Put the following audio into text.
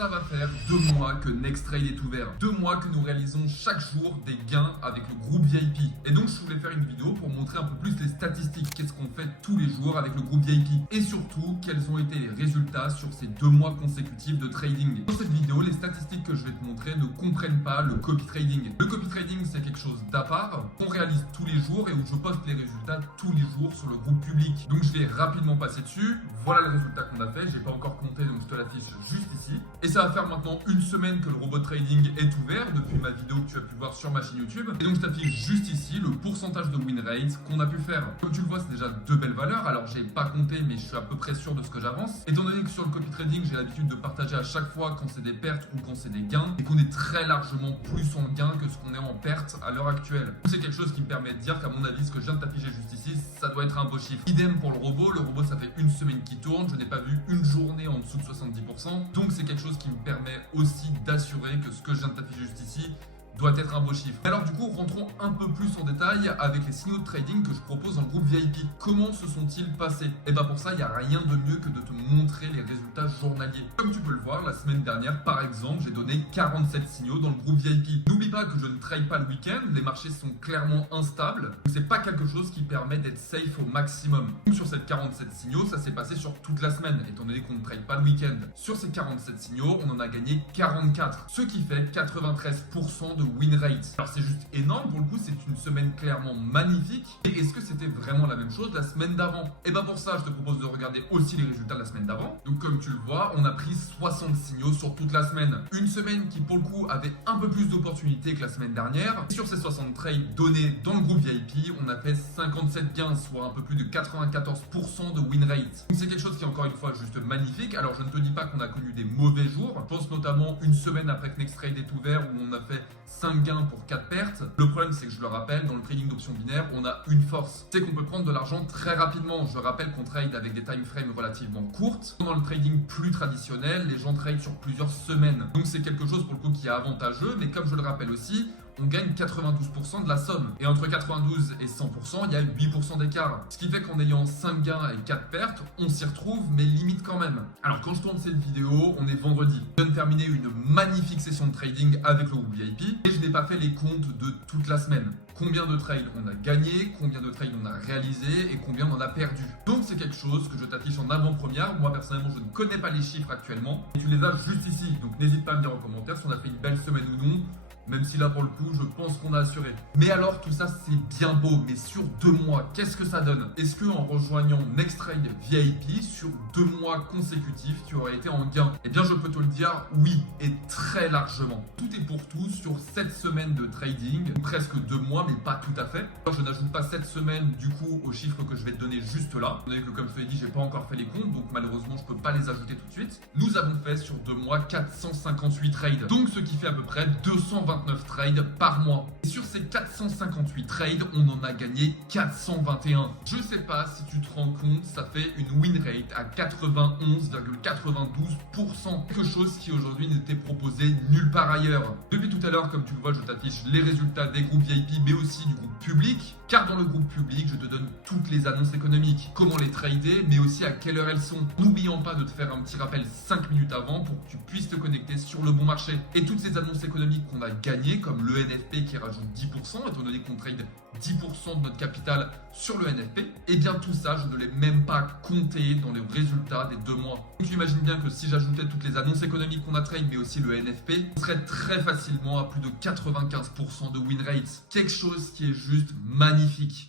Ça va faire 2 mois que NextTrade est ouvert. 2 mois que nous réalisons chaque jour des gains avec le groupe VIP. Et donc je voulais faire une vidéo pour montrer un peu plus les statistiques. Qu'est-ce qu'on fait tous les jours avec le groupe VIP. Et surtout, quels ont été les résultats sur ces 2 mois consécutifs de trading. Dans cette vidéo, les statistiques que je vais te montrer ne comprennent pas le copy trading. Le copy trading, c'est quelque chose d'à part, qu'on réalise tous les jours et où je poste les résultats tous les jours sur le groupe public. Donc je vais rapidement passer dessus. Voilà le résultat qu'on a fait. J'ai pas encore compté, donc je te l'affiche juste ici. Et ça va faire maintenant une semaine que le robot trading est ouvert depuis ma vidéo que tu as pu voir sur ma chaîne YouTube. Et donc je t'affiche juste ici le pourcentage de win rate qu'on a pu faire. Comme tu le vois, c'est déjà 2 belles valeurs. Alors j'ai pas compté, mais je suis à peu près sûr de ce que j'avance. Étant donné que sur le copy trading, j'ai l'habitude de partager à chaque fois quand c'est des pertes ou quand c'est des gains, et qu'on est très largement plus en gain que ce qu'on est en perte à l'heure actuelle. C'est quelque chose qui me permet de dire qu'à mon avis, ce que je viens de t'afficher juste ici, ça doit être un beau chiffre. Idem pour le robot. Le robot, ça fait une semaine qu'il tourne. Je n'ai pas vu une journée en dessous de 70%. Donc c'est quelque chose qui me permet aussi d'assurer que ce que je viens de t'afficher juste ici doit être un beau chiffre. Alors du coup, rentrons un peu plus en détail avec les signaux de trading que je propose dans le groupe VIP. Comment se sont-ils passés? Et bien pour ça, il n'y a rien de mieux que de te montrer les résultats journaliers. Comme tu peux le voir, la semaine dernière, par exemple, j'ai donné 47 signaux dans le groupe VIP. N'oublie pas que je ne trade pas le week-end, les marchés sont clairement instables. Donc c'est pas quelque chose qui permet d'être safe au maximum. Donc sur ces 47 signaux, ça s'est passé sur toute la semaine, étant donné qu'on ne trade pas le week-end. Sur ces 47 signaux, on en a gagné 44, ce qui fait 93% de win rate. Alors c'est juste énorme, pour le coup c'est une semaine clairement magnifique. Et est-ce que c'était vraiment la même chose la semaine d'avant? Et bien pour ça je te propose de regarder aussi les résultats de la semaine d'avant. Donc comme tu le vois, on a pris 60 signaux sur toute la semaine. Une semaine qui pour le coup avait un peu plus d'opportunités que la semaine dernière. Et sur ces 60 trades donnés dans le groupe VIP, on a fait 57 gains, soit un peu plus de 94% de win rate. Donc c'est quelque chose qui est encore une fois juste magnifique. Alors je ne te dis pas qu'on a connu des mauvais jours. Je pense notamment une semaine après que NextTrade est ouvert où on a fait 5 gains pour 4 pertes. Le problème c'est que je le rappelle, dans le trading d'options binaires, on a une force. C'est qu'on peut prendre de l'argent très rapidement. Je rappelle qu'on trade avec des time frames relativement courtes. Dans le trading plus traditionnel, les gens tradent sur plusieurs semaines. Donc c'est quelque chose pour le coup qui est avantageux, mais comme je le rappelle aussi, on gagne 92% de la somme. Et entre 92 et 100%, il y a 8% d'écart. Ce qui fait qu'en ayant 5 gains et 4 pertes, on s'y retrouve, mais limite quand même. Alors quand je tourne cette vidéo, on est vendredi. Je viens de terminer une magnifique session de trading avec le groupe VIP et je n'ai pas fait les comptes de toute la semaine. Combien de trades on a gagné, combien de trades on a réalisé et combien on en a perdu. Donc c'est quelque chose que je t'affiche en avant-première. Moi personnellement, je ne connais pas les chiffres actuellement. Et tu les as juste ici. Donc n'hésite pas à me dire en commentaire si on a fait une belle semaine ou non. Même si là pour le coup je pense qu'on a assuré. Mais alors tout ça c'est bien beau, mais sur 2 mois, qu'est-ce que ça donne? Est-ce que en rejoignant NextTrade VIP sur 2 mois consécutifs tu aurais été en gain? Eh bien je peux te le dire, oui, et très largement. Tout est pour tout sur 7 semaines de trading, presque 2 mois mais pas tout à fait. Alors, je n'ajoute pas 7 semaines du coup aux chiffres que je vais te donner juste là. Vous savez que comme je te l'ai dit, j'ai pas encore fait les comptes, donc malheureusement je peux pas les ajouter tout de suite. Nous avons fait sur 2 mois 458 trades, donc ce qui fait à peu près 229 trades par mois. Et sur ces 458 trades, on en a gagné 421. Je sais pas si tu te rends compte, ça fait une win rate à 91,92%. Quelque chose qui aujourd'hui n'était proposé nulle part ailleurs. Depuis tout à l'heure, comme tu le vois, je t'affiche les résultats des groupes VIP, mais aussi du groupe public. Car dans le groupe public, je te donne toutes les annonces économiques, comment les trader, mais aussi à quelle heure elles sont. N'oubliant pas de te faire un petit rappel 5 minutes avant pour que tu puisses te connecter sur le bon marché. Et toutes ces annonces économiques qu'on a gagnées, comme le NFP qui rajoute 10%, étant donné qu'on trade 10% de notre capital sur le NFP, et bien tout ça, je ne l'ai même pas compté dans les résultats des 2 mois. Donc tu imagines bien que si j'ajoutais toutes les annonces économiques qu'on a trade, mais aussi le NFP, on serait très facilement à plus de 95% de win rate. Quelque chose qui est juste magnifique.